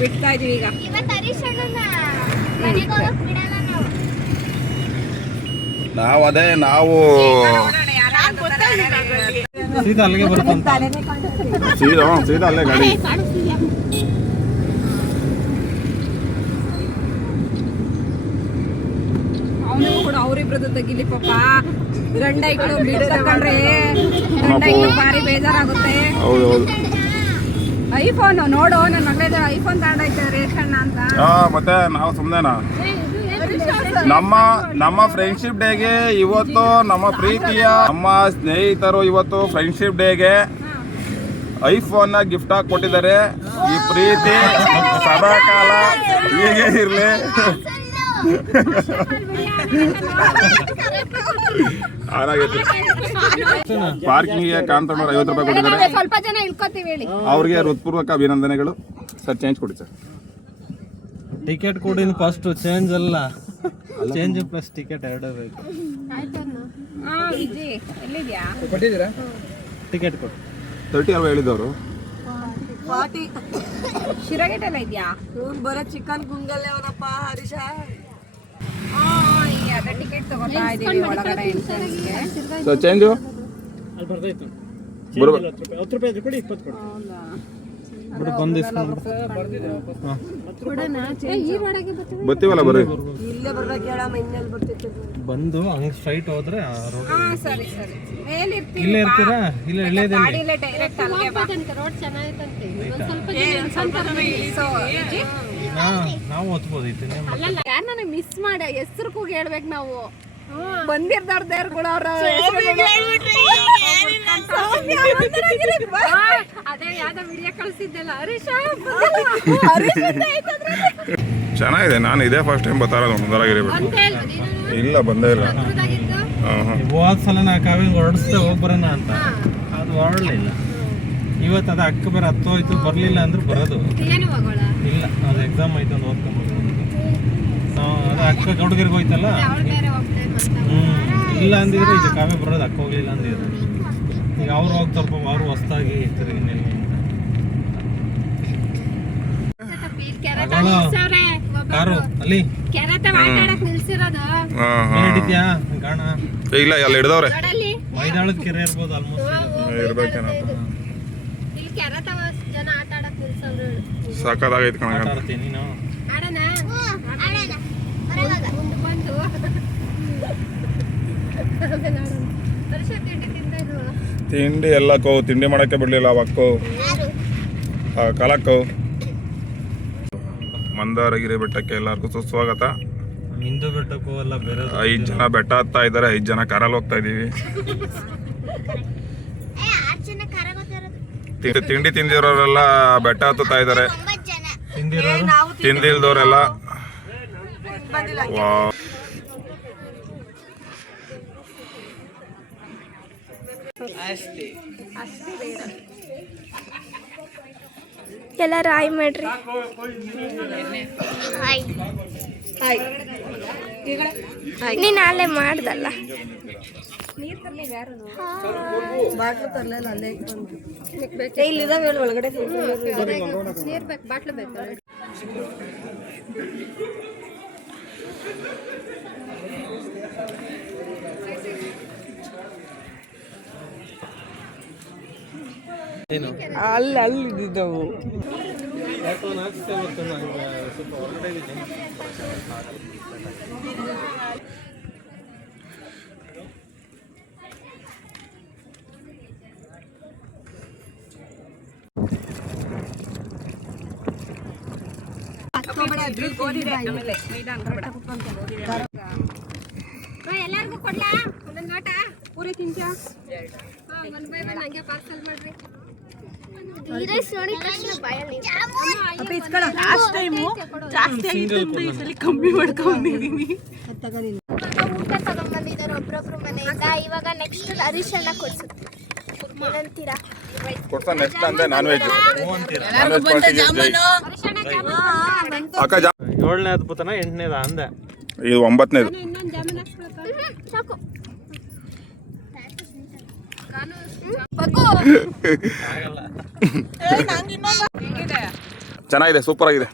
ಬಿಡ್ತಾ ಇದೀವಿ ಈಗ. ನಾವು ಸೀದಾ ಅಲ್ಲಿಗೆ ಬರುತ್ತೆ. ಸೀದಾ ಅಲ್ಲೇ ಗಾಡಿ. ಅವನು ಕೂಡ ಅವರಿಬ್ರದ್ದು ತೆಗಿಲಿ ಪಾಪ. ಗಂಡೈಗಳು ಬಿಡ್ಕೊಂಡ್ರೆ ಗಂಡೈಗಳು ಭಾರಿ ಬೇಜಾರಾಗುತ್ತೆ. ಐಫೋನ್ ನೋಡು, ನನ್ನ ಮಗಳೇ ಐಫೋನ್ ತಗೊಂಡೈತೆ ರೇಷಣ್ಣ ಅಂತ. ಮತ್ತೆ ನಾವು ಸುಮ್ಮನೆನಾ? ನಮ್ಮ ಫ್ರೆಂಡ್ಶಿಪ್ ಡೇಗೆ ಇವತ್ತು ನಮ್ಮ ಪ್ರೀತಿಯ ನಮ್ಮ ಸ್ನೇಹಿತರು ಇವತ್ತು ಫ್ರೆಂಡ್ಶಿಪ್ ಡೇಗೆ ಐಫೋನ್ ನ ಗಿಫ್ಟ್ ಆಗಿ ಕೊಟ್ಟಿದ್ದಾರೆ. ಈ ಪ್ರೀತಿ ಸದಾಕಾಲ ಹೀಗೆ ಇರ್ಲಿ. ಪಾರ್ಕಿಂಗ್ಗೆ ಕಾಂತಣ್ಣವ್ರು 50 ರೂಪಾಯಿ ಕೊಟ್ಟಿದ್ದಾರೆ. ಸ್ವಲ್ಪ ಜನ ಇಳ್ಕೊತೀವಿ ಹೇಳಿ. ಅವ್ರಿಗೆ ಹೃತ್ಪೂರ್ವಕ ಅಭಿನಂದನೆಗಳು ಸರ್. ಚೇಂಜ್ ಕೊಡಿ ಸರ್. ಟಿಕೆಟ್ ಕೊಡಿ ಫಸ್ಟ್, ಚೇಂಜ್ ಅಲ್ಲ, ಚೇಂಜ್ ಪ್ಲಸ್ ಟಿಕೆಟ್ ಎರಡೇ ಬೇಕು. ಕೊಟ್ಟಿದ್ದೀರಾ? ಟಿಕೆಟ್ ಕೊಡಿ. 30 ಅಲ್ವಾ ಹೇಳಿದವರು? 40 ಶಿರಗೇಟ್ ಎಲ್ಲ ಇದೆಯಾ? ಬರೋ ಚಿಕನ್ ಗುಂಗಲ್ಲೇ ಅವನಪ್ಪ ಹರೀಶ. ಅದೇ ಟಿಕೆಟ್ ತಗೋತಾ ಇದೀವಿ ಒಳಗಡೆ ಎಂಟ್ರೆನ್ಸ್ಗೆ. ಸೊ ಚೇಂಜು ಅಲ್ಲಿ ಬರ್ದೈತು. 10 ರೂಪಾಯಿ ಕೊಡಿ, 20 ಕೊಡಿ. ಬಿಡು ಬಂದು ಬರ್ತೀವಲ್ಲ ಬರ್ರಿ. ಇಲ್ಲೇ ಬರ್ಬೇಕು ಹೇಳಮ್ಮ, ಇನ್ನೆಲ್ಲಿ ಬರ್ತಿತ್ತು ಬಂದು ಹಂಗೆ ಸ್ಟ್ರೈಟ್ ಹೋದ್ರೆ ಸರಿ ಸರಿ. ಮೇಲಿರ್ತೀವಿ, ಇಲ್ಲೇ ಇರ್ತೀರಾ? ಇಲ್ಲ ಇಳ್ಳೆದಿಲ್ಲ. ಗಾಡಿಲೇ ಡೈರೆಕ್ಟ್ ಅಲ್ಲಿಗೆ ಬಾ. ರೋಡ್ ಚೆನ್ನಾಗಿತ್ತಂತೆ. ನಾವು ಓದ್ಬೋದಿತ್ತು. ಯಾರು ನನಗೆ ಮಿಸ್ ಮಾಡ ಹೆಸರು ಕೂಗಿ ಹೇಳ್ಬೇಕು ನಾವು. ಬಂದಿರ್ದಾರ್ದೇರ್ಗಳು ಅವ್ರ ಅದೇ ಯಾವ್ದೋ ವಿಡಿಯೋ ಕಳ್ಸಿದ್ದೆಲ್ಲ ಹರೀಶ. ಚೆನ್ನಾಗಿದೆ. ನಾನು ಇದೇ ಫಸ್ಟ್ ಟೈಮ್ ಬರ್ತಾರ ಇಲ್ಲ ಬಂದೇ ಇಲ್ಲ. ಹೋದ್ ಸಲ ನಾ ಕಾವ್ಯ ಹೊರಡಿಸ್ದೆ ಹೋಗ್ಬರೋಣ ಅಂತ, ಅದು ಹೊರಡಲಿಲ್ಲ. ಇವತ್ತು ಅದು ಅಕ್ಕ ಬೇರೆ ಹತ್ತೋಯ್ತು, ಬರಲಿಲ್ಲ ಅಂದ್ರೆ ಬರೋದು ಇಲ್ಲ. ಅದು ಎಕ್ಸಾಮ್ ಆಯ್ತು ಅಂತ ಓದ್ಕೊಂಡ್ಬರ್ಬೋದು. ಅದು ಅಕ್ಕ ಗೌಡಗಿರಿಗೆ ಹೋಯ್ತಲ್ಲ, ಇಲ್ಲ ಅಂದಿದ್ರೆ ಇದು ಕಾವ್ಯ ಬರೋದು, ಅಕ್ಕ ಹೋಗ್ಲಿಲ್ಲ ಅಂದಿದ್ರು. ಈಗ ಅವ್ರು ಹೋಗ್ತಾರಪ್ಪ, ಅವರು ಹೊಸ್ದಾಗಿ ತಿರುಗಿ ಕಾರು ಅಲ್ಲಿ ಹಿಡಿದ್ಯಾ ಗಾಣ? ಇಲ್ಲ ಅಲ್ಲಿ ಹಿಡ್ದವ್ರೆ. ಮೈದಾಳದ ಕೆರೆ ಇರ್ಬೋದು ಆಲ್ಮೋಸ್ಟ್. ಸಾಕಾಗೈತೆ ಕಣ. ನೀನು ತಿಂಡಿ ಎಲ್ಲಕ್ಕೋ ತಿಂಡಿ ಮಾಡಕ್ಕೆ ಬಿಡ್ಲಿಲ್ಲ ಅವಕ್ಕೋ ಕಾಲಕ್ಕೋ. ಮಂದಾರಗಿರಿ ಬೆಟ್ಟಕ್ಕೆ ಎಲ್ಲರಿಗೂ ಸುಸ್ವಾಗತ. ಮಿಂದು ಬೆಟ್ಟಕ್ಕೂ ಎಲ್ಲ ಬೇರೆ 5 ಜನ ಬೆಟ್ಟ ಹತ್ತಾ ಇದ್ದಾರೆ, 5 ಜನ ಕಾರಲ್ಲಿ ಹೋಗ್ತಾ ಇದೀವಿ. ತಿಂಡಿ ತಿಂದಿರೋರೆಲ್ಲ ಬೆಟ್ಟ ಹತ್ತುತ್ತಾ ಇದ್ದಾರೆ, ತಿಂದಿಲ್ದವರೆಲ್ಲ ಎಲ್ಲರೂ ಹಾಯ್ ಮಾಡ್ರಿ. ನೀನು ಅಲ್ಲೇ ಮಾಡ್ದಲ್ಲ. ಬಾಟ್ಲು ತರಲಿಲ್ಲ, ಅಲ್ಲೇ ಇಲ್ಲಿದಾವೆ ಹೇಳಿ ಒಳಗಡೆ. ನೀರು ಬೇಕು, ಬಾಟ್ಲು ಬೇಕು. ಅಲ್ಲಿ ಇದ್ದಿದ್ದವು. ಎಲ್ಲರಿಗೂ ಕೊಡ್ಲಾ ಒಂದೊಂದು ನೋಟ? ಪೂರಿ ತಿಂತ ನಂಗೆ ಪಾರ್ಸಲ್ ಮಾಡ್ರಿ. ಕಮ್ಮಿ ಮಾಡ್ಕೊಂಡಿದೀನಿ. ಊಟ ತಗೊಂಡ್ಬಂದಿದ್ದಾರೆ ಒಬ್ರೊಬ್ರು ಮನೆಯಿಂದ. ಇವಾಗ ನೆಕ್ಸ್ಟ್ ಹರೀಶಣ್ಣ ಕೊಡ್ಸುತ್ತೆ. ಏನಂತೀರಾ? ಕೊಡ್ತಾನೆ ನೆಕ್ಸ್ಟ್ ಅಂದ್ರೆ ನಾನ್ ವೆಜ್. 7ನೇ ಅದ್ಭುತನ 8ನೇದ ಅಂದೆ? ಇದು 9ನೇದು. ಚೆನ್ನಾಗಿದೆ, ಸೂಪರ್ ಆಗಿದೆ.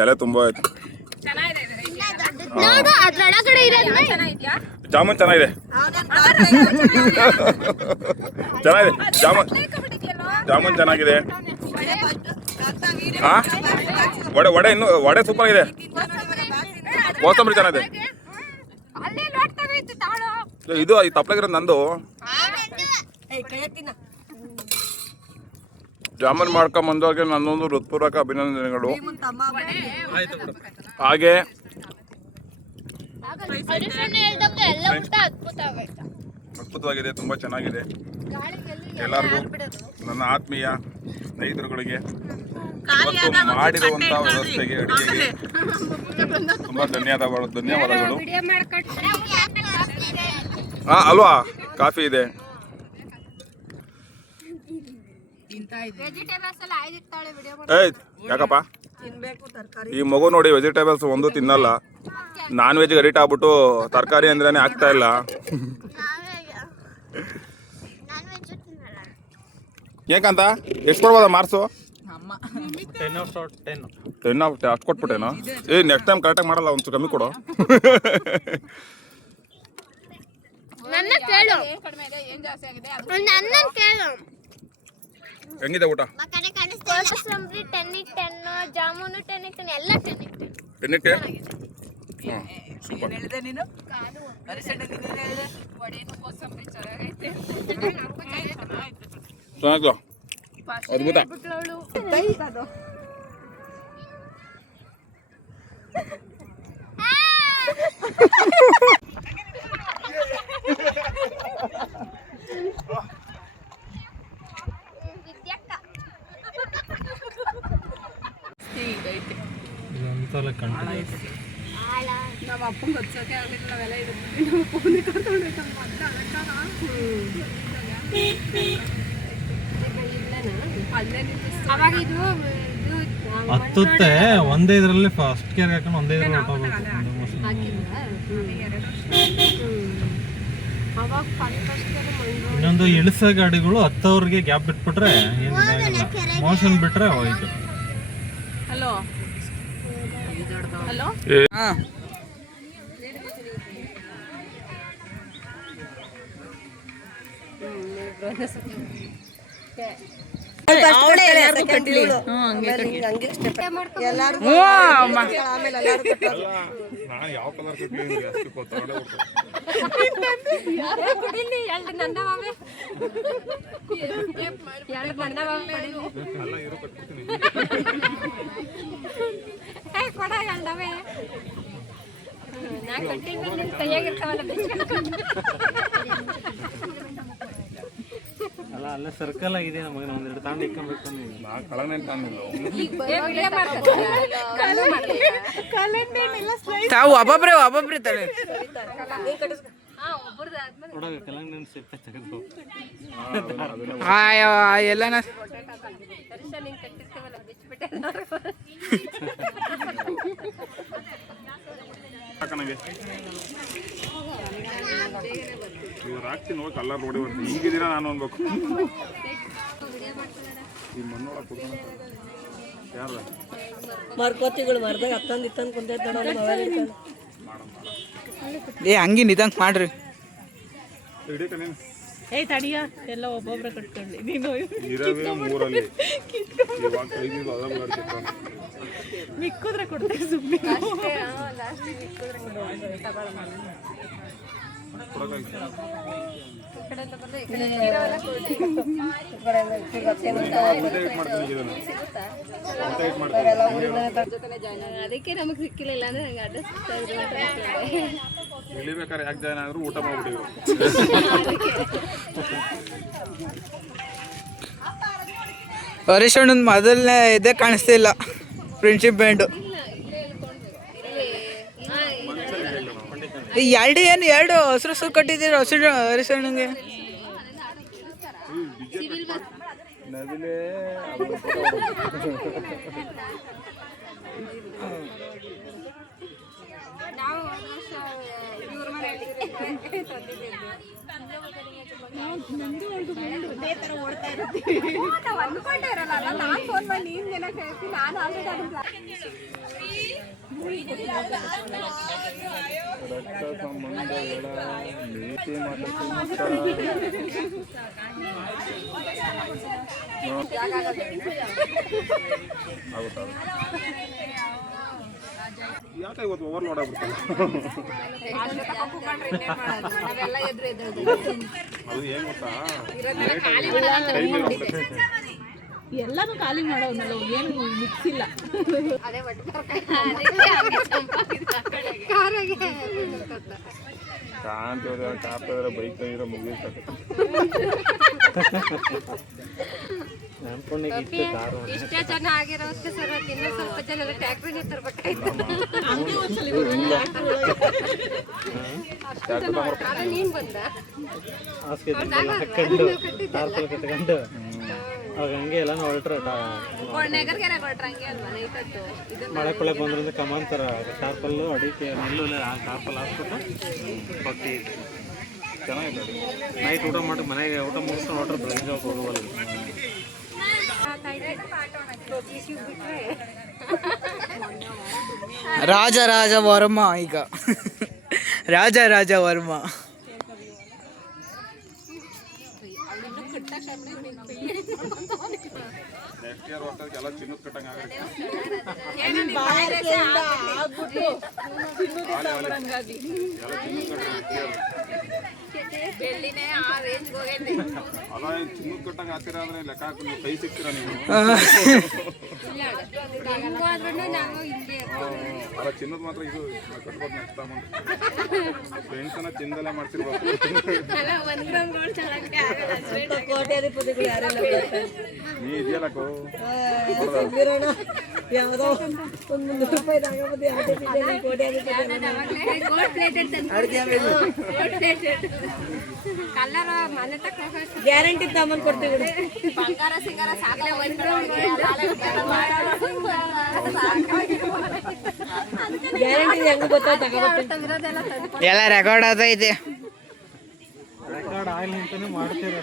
ಎಲೆ ತುಂಬಾ ಆಯ್ತು. ಜಾಮೂನ್ ಚೆನ್ನಾಗಿದೆ, ಚೆನ್ನಾಗಿದೆ ಜಾಮೂನ್ ಚೆನ್ನಾಗಿದೆ. ವಡೆ ಇನ್ನು ವಡೆ ಸೂಪರ್ ಆಗಿದೆ. ಕೋಸಂಬರಿ ಚೆನ್ನಾಗಿದೆ. ಇದು ಈ ತಪ್ಪಲಾಗಿರೋದು ನಂದು. ಜಾಮೂನ್ ಮಾಡ್ಕೊಂಡ್ ಬಂದವ್ರಿಗೆ ನನ್ನೊಂದು ಹೃತ್ಪೂರ್ವಕ ಅಭಿನಂದನೆಗಳು. ಹಾಗೆ ಅದ್ಭುತವಾಗಿದೆ, ತುಂಬಾ ಚೆನ್ನಾಗಿದೆ. ಎಲ್ಲರಿಗೂ ನನ್ನ ಆತ್ಮೀಯ ಸ್ನೇಹಿತರುಗಳಿಗೆ ಇವತ್ತು ಮಾಡಿರುವಂತ ವ್ಯವಸ್ಥೆಗೆ, ಅಡುಗೆಗೆ ತುಂಬಾ ಧನ್ಯವಾದಗಳು. ಅಲ್ವಾ, ಕಾಫಿ ಇದೆ. ಯಾಕಪ್ಪ ಈ ಮಗು ನೋಡಿ ವೆಜಿಟೇಬಲ್ಸ್ ಒಂದು ತಿನ್ನಲ್ಲ, ನಾನ್ ವೆಜ್ ಗರಿಟ್ ಆಗ್ಬಿಟ್ಟು ತರಕಾರಿ ಅಂದ್ರೇನೆ ಆಗ್ತಾ ಇಲ್ಲ. ಯಾಕಂತ ಎಷ್ಟು ಕೊಡ್ಬೋದ ಮಾರ್ಕ್ಸು? 10 ಅಷ್ಟು ಕೊಟ್ಬಿಟ್ಟೇನೋ. ನೆಕ್ಸ್ಟ್ ಟೈಮ್ ಕರೆಕ್ಟಾಗಿ ಮಾಡಲ್ಲ, ಒಂದು ಕಮ್ಮಿ ಕೊಡು. ಹೆಂಗಿದೆ ಊಟ? ಜಾಮೂನು 10 ಎಲ್ಲ 10 ಸೂಪರ್. ಚೆನ್ನಾಗಿಲ್ಲ, ಅದ್ಭುತ. ನಮ್ಮ ಅಪ್ಪಂಗೆ ಗೊತ್ತೋಕೆ ಆಗಲಿಲ್ಲ, ನಾವೆಲ್ಲ ಇದು ಫೋನ್ ಹತ್ತುತ್ತೆ ಒಂದೇ ಇದರಲ್ಲಿ ಫಸ್ಟ್ ಕೇರ್ ಹಾಕೊಂಡು ಒಂದೇ ಇನ್ನೊಂದು ಇಳಿಸ ಗಾಡಿಗಳು 10 ಗ್ಯಾಪ್ ಬಿಟ್ಬಿಟ್ರೆ ಮೋಷನ್ ಬಿಟ್ರೆ ಹೋಯ್ತು. ಹಲೋ ಹಲೋ ಅಲ್ಲ ಸರ್ಕಲ್ ಆಗಿದೆ ನಮಗೆ, ಒಂದೆರಡು ತಾಂಡ್ ಇಕ್ಕೊಬೇಕು. ತಾವು ಒಬ್ಬೊಬ್ರೆ ತಲೆ ಎಲ್ಲ ಇವ್ರು ಹಾಕ್ತಿ ನೋಡಿ ಕಲ್ಲರ್ ನೋಡಿ ಬರ್ತೀನಿ. ಈಗಿದ್ದೀನ ನಾನು ಅನ್ಬೇಕು. ಈ ಮಣ್ಣೊಳಗೆ ಯಾರ ಮರ್ಕೋತಿಗಳು ಮರ್ದಾಗ ಹತ್ತಂದು ಇತ್ತಂದು ಕುಂತೈತೆ. ಹಂಗೆ ನಿಧಾನ ಮಾಡ್ರಿ. ತಡಿಯ ಎಲ್ಲ ಒಬ್ಬೊಬ್ರೆ ಕಟ್ಕೊಂಡ್ಲಿ. ನೀನು ಇರವೇ 3 ಇವಾಗ 5 ಮಿಕ್ಕುದ್ರೆ ಕೊಡ್ತೀವಿ ಸುಮ್ಮನೆ. ಅದಕ್ಕೆ ನಮಗೆ ಸಿಕ್ಕಿಲ್ಲ, ಇಲ್ಲ ಅಂದ್ರೆ ನಂಗೆ ಅಡ್ರೆಸ್ ಇಳಿಬೇಕಾದ್ರೆ ಯಾಕೆ ಜಾಯ್ನ್ ಆದ್ರೂ ಊಟ ಮಾಡ್ಬಿಟ್ಟಿದ್ರು. ಹರೀಶ್ ಅಣ್ಣನ ಮೊದಲನೇ ಇದೇ ಕಾಣಿಸ್ತಾ ಇಲ್ಲ, ಫ್ರೆಂಡ್ಶಿಪ್ ಬ್ಯಾಂಡು. ಎರಡು ಹಸಿರು ಕಟ್ಟಿದ್ದೀರ ಹಸಿರು ಅರಿಶಣ್ಣಂಗೆ. ನವಿಲೆ ನಾವು ಇವ್ರ ಮನೆಯಲ್ಲಿ ಅಂದ್ಕೊಂಡೇ ಇರಲ್ಲ. ನಾನು ಫೋನ್ ಮಾಡಿ ನೀನ್ ಜನ ಕೇಳ್ತೀನಿ. ನಾನು ಆಲ್ರೆಡಿ ರಕ್ತ ಸಂಬಂಧಗಳ ನೀತಿ ಯಾಕೆ ಇವತ್ತು ಓವರ್ಲೋಡ್ ಆಗ್ಬಿಡ್ತಲ್ಲ. ಅದು ಏನ್ ಗೊತ್ತಾ, ಎಲ್ಲಾನು ಖಾಲಿ ಮಾಡೋನಲ್ಲ, ಏನು ಮಿಕ್ಸ್ ಇಲ್ಲ. ಕಾಣ್ತಿದ್ರೆ ಕಾಪ್ತಿದ್ರೆ ಬೈಕ್ ತೆಗಿದ್ರೆ ಮುಗಿದ ಇಷ್ಟೇ ಜನ ಆಗಿರೋದಕ್ಕೆ ಸರ್ ಇನ್ನೂ ಸ್ವಲ್ಪ ಜನ ಟ್ಯಾಕ್ಟ್ರಿಗೆ ತರ್ಬೇಕಾಯ್ತು. ನೀನ್ ಬಂದ ಕಟ್ಕೊಂಡು ಅವಾಗ ಹಂಗೆ ಎಲ್ಲ ಹೊರಟ್ರ ಮಳೆ ಪಳೆ ಬಂದ್ರಿಂದ ಕಮಾಂತರ ಟಾರ್ಪಲ್ಲು ಅಡಿಕೆ ನೆಲ್ಲು ಟಾರ್ಪಲ್ ಹಾಕ್ಬಿಟ್ಟು ಬಗ್ಗಿ ಚೆನ್ನಾಗಿದೆ. ನೈಟ್ ಊಟ ಮಾಡಿ ಮನೆಗೆ ಊಟ ಮುಗಿಸ್ಕೊಂಡು ಹೊರಟ್ರೆ ಬೆಳಗ್ಗೆ ಹೋಗಬಲ್ಲ. ರಾಜ ವರ್ಮ ಈಗ ರಾಜ ವರ್ಮ. ನೆಕ್ಸ್ಟ್ ಇಯರ್ ಎಲ್ಲ ಚಿನ್ನದ ಕಟ್ಟಂಗೆ ಬೆಳ್ಳಿನೇ ಆ ರೇಂಜ್ ಹೋಗೈತೆ. ಅಲ್ಲ ಚಿನ್ನದ ಕಟ್ಟಂಗೆ ಹಾಕ್ತೀರ ಅಂದ್ರೆ ಲೆಕ್ಕ ಹಾಕಿ ಕೈ ಸಿಗ್ತೀರಾ ನೀವು? ಅಲ್ಲ ಚಿನ್ನದ ಮಾತ್ರ ಇದು ಕಟ್ಬೋದು ನೆಕ್ಸ್ಟ್ ತಗೊಂಡು ಫ್ರೆಂಡ್ಸ್ ಅನ್ನ ಚಿನ್ನದಲ್ಲೇ ಮಾಡ್ತಿರ್ಬೇಕು. ನೀ ಇದೆಯಲ್ಲಕ್ಕೋ ಯಾವುದೋ ಒಂದು ಕಲರ್ ಮನೆ ತಕ್ಕ ಗ್ಯಾರಂಟಿ ತಗೊಂಡ್ ಕೊಡ್ತೀವಿ. ಬಂಗಾರ ಸಿಂಗಾರ ಸಾಕಲೆ ಗ್ಯಾರಂಟಿ ಹೆಂಗ್ ಗೊತ್ತಾ ತಗೋಬೇಕು. ಎಲ್ಲ ರೆಕಾರ್ಡ್ ಆದೈತೆ. ರೆಕಾರ್ಡ್ ಆಗಲಿ ಅಂತಾನೆ ಮಾಡ್ತೀರ.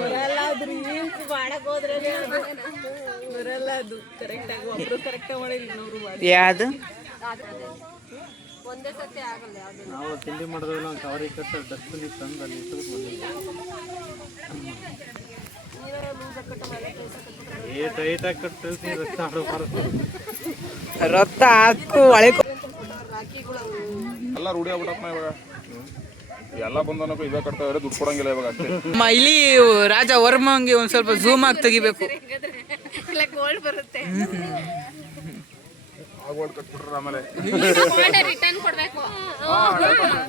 ಬರಲ್ಲ ಅದು ರೀಲ್ಸ್ ಮಾಡಕ್ ಹೋದ್ರೆ ಬರಲ್ಲ. ಅದು ಕರೆಕ್ಟ್ ಆಗಿ ಒಬ್ರು ಕರೆಕ್ಟ್ ಮಾಡಿಲ್ಲ, ಇನ್ನೊಬ್ರು ಮಾಡಿ ಯಾವುದು ಒಂದೇ ಸತಿ ಆಗಲ್ಲ. ಯಾವ್ದು ನಾವು ತಿಂಡಿ ಮಾಡಿದ್ರಲ್ಲ ಒಂದು ಕವರಿಗೆ ಕಟ್ಟು ಡಸ್ಟ್ಬಿನ್ ತಂದು ಅಲ್ಲಿ ಇಟ್ಟು ಟೈಟಾಗಿ ಕಟ್ಟಿರ್ತೀನಿ. ರಕ್ತ ಆಡಬಾರ್ದು. ರಕ್ತ ಹಾಕು ಒಳೆ ಎಲ್ಲ ರೂಢಿ ಆಗ್ಬಿಟ್ಟಪ್ಪ ಇವಾಗ. ಎಲ್ಲ ಬಂದನಪ್ಪ ಇವೇ ಕಟ್ತಾವ್ರೆ, ದುಡ್ಡು ಕೊಡಂಗಿಲ್ಲ ಇವಾಗ ಅಷ್ಟೇ. ಇಲ್ಲಿ ರಾಜ ವರ್ಮಂಗೆ ಒಂದ್ ಸ್ವಲ್ಪ ಝೂಮ್ ಆಗಿ ತೆಗಿಬೇಕು. ಗೋಲ್ಡ್ ಬರುತ್ತೆ. ಗೋಲ್ಡ್ ಕಟ್ಬಿಟ್ರೆ ಆಮೇಲೆ ರಿಟರ್ನ್ ಕೊಡ್ಬೇಕು.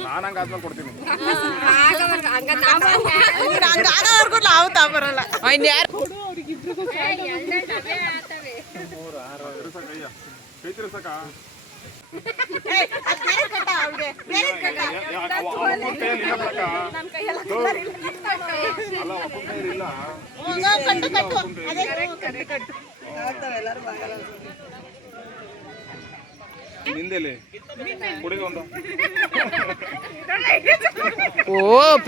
ನಾನು ಹಂಗ ಆದ್ಮೇಲೆ ಕೊಡ್ತೀನಿ. ನಾವು ತಾಬರಲ್ಲ. ಕೈತಿರ ಸಾಕ ನಿಂದೆಲೆ ಕುಡಿಗ ಒಂದು. ಓ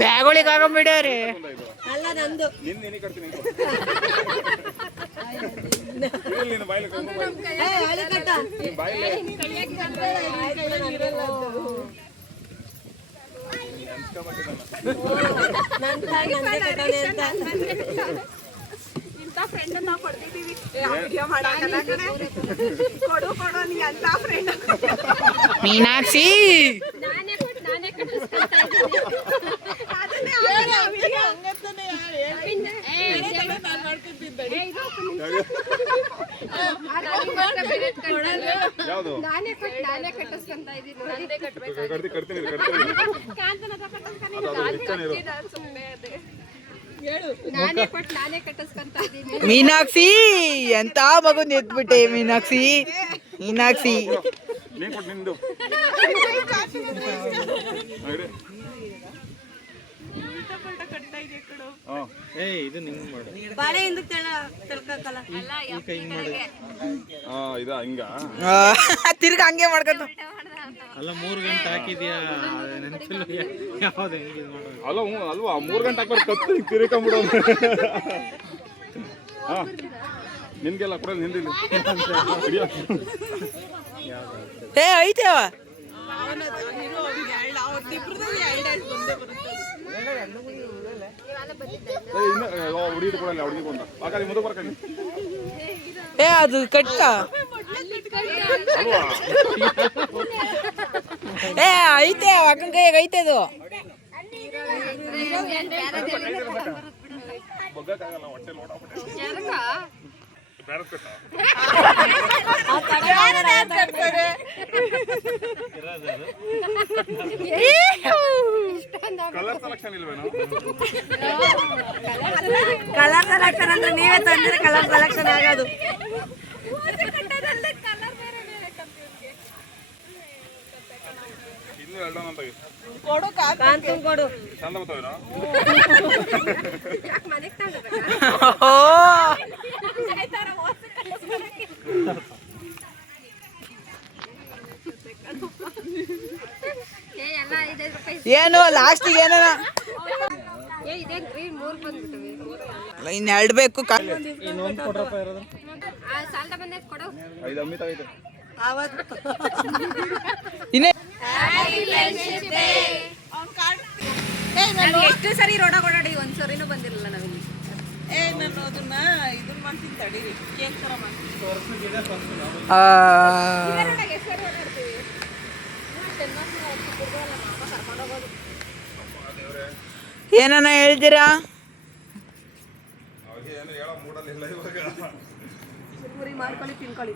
ಬ್ಯಾಗೊಳಿಗೆ ಆಗಂಬಿಡ್ಯಾರಿ. ಅಲ್ಲ ನಂದು ನಿಂದ ನೀನು ಕಟ್ತೀನಿ. ನೀನು ಬಾಯಿಲಿ ಬಾಯಿಲೆ ಇಂಥ ಫ್ರೆಂಡ್ ನಾವು ಕೊಡ್ತಿದ್ದೀವಿ. ಕೊಡು ಕೊಡು ನೀ ಅಂತ ಫ್ರೆಂಡ್. ಮೀನಾಕ್ಷಿ ನಾನೇ ಕಟ್ಟಿಸ್ಕೊಳ್ತಾ ಯಾವುದು ನಾನೇ ಕಟ್ಟಿಸ್ಕೊಂತ ಇದ್ದೀನಿ. ಕಟ್ತೀನಿ ಸುಮ್ಮನೆ ಅದೇ ನಾನೇ ಕೊಟ್ಟು ನಾನೇ ಕಟ್ಟಿಸ್ಕೊಂತ ಇದ್ದೀನಿ. ಮೀನಾಕ್ಷಿ ಎಂತ ಮಗುನ್ ಎತ್ಬಿಟ್ಟೆ ಮೀನಾಕ್ಷಿ. ಮೀನಾಕ್ಷಿ ನೀನ್ ಕೊಟ್ಟು ನಿಂದು ಏಯ್ ಇದು ನಿಂಗೆ ಮಾಡು. ಬಾಳೆ ಹಿಂದಕ್ಕೆ ತಿಳ್ಕಲ್ಲ. ಈ ಕೈ ಹಿಂಗ್ ಮಾಡು. ಇದ ಹಿಂಗ ತಿರ್ಗ ಹಂಗೆ ಮಾಡ್ಕೊತ. ಅಲ್ಲ 3 ಗಂಟೆ ಹಾಕಿದ್ಯಾ ನೆನಪಿಲ್ಲ ಯಾವ್ದು ಹೆಂಗೆ ಇದು ಮಾಡೋದು. ಅಲ್ಲ ಅಲ್ವಾ 3 ಗಂಟೆ ಹಾಕ್ಬಾರ್ದು ಕತ್ತು ತಿರ್ಕೊಂಬಿಡೋದು. ಹಾ ನಿನ್ಗೆಲ್ಲ ಕೊಡಲ್ಲ ನಿಂದಿಲ್ಲ. ಏ ಐತೆ ಅವ. ಹುಡುಗಿ ಕೊಡಲ್ಲ ಹುಡುಗಿ ಬಂದ ಆಗ ಮುಂದೆ ಬರ್ಕೊಂಡು ಏ ಅದು ಕಟ್ಟ. ಏ ಐತೆ ಅಕ್ಕನ ಕೈಯಾಗ ಐತೆ ಅದು. ಬಗ್ಗಕ್ಕಾಗಲ್ಲ ಹೊಟ್ಟೆ ಲೋಟ ಕಲರ್ ಸೆಲೆಕ್ಷನ್ ಇಲ್ವೇನು? ಕಲರ್ ಸೆಲೆಕ್ಷನ್ ಅಂದ್ರೆ ನೀವೇ ತಂದಿರಿ ಕಲರ್ ಸೆಲೆಕ್ಷನ್ ಆಗೋದು. ಇನ್ನು ಎರಡು ಅಂತ ಕೊಡು ಕಾಂತು ಕೊಡು. ಚಂದ ಬರ್ತಾವೇನೋ? ಮನೆಗೆ ತಗೊಂಡ್ರೆ ಎಲ್ಲ 5 ರೂಪಾಯಿ. ಏನು ಲಾಸ್ಟಿಗೆ ಏನ ಇದೇನ್ರಿ 3 ಬಂದ್ಬಿಟ್ಟಿವೆ. ಇನ್ನು 2 ಬೇಕು. ಇನ್ನೊಂದು ಕೊಡ್ರಪ್ಪ ಇರೋದು. ಸಾಲದ ಬಂದೈತೆ ಕೊಡು. 5 ಅಮ್ಮಿ ತಗೈತೆ. ಇನ್ನೇ ಎಷ್ಟು ಸರಿ ರೋಡ ಓಡಾಡಿ ಒಂದ್ಸರಿನೂ ಬಂದಿರಲಿಲ್ಲ ನಾವಿಲ್ಲಿ. ನಾನು ಅದನ್ನ ಇದನ್ನ ಮಾಡ್ತೀನಿ ತಡೀರಿ, ಕೇಕ್ ತರ ಮಾಡ್ತೀನಿ. ಏನನ್ನ ಹೇಳ್ತೀರಾ? ಮಾಡ್ಕೊಳ್ಳಿ ತಿನ್ಕೊಳ್ಳಿ.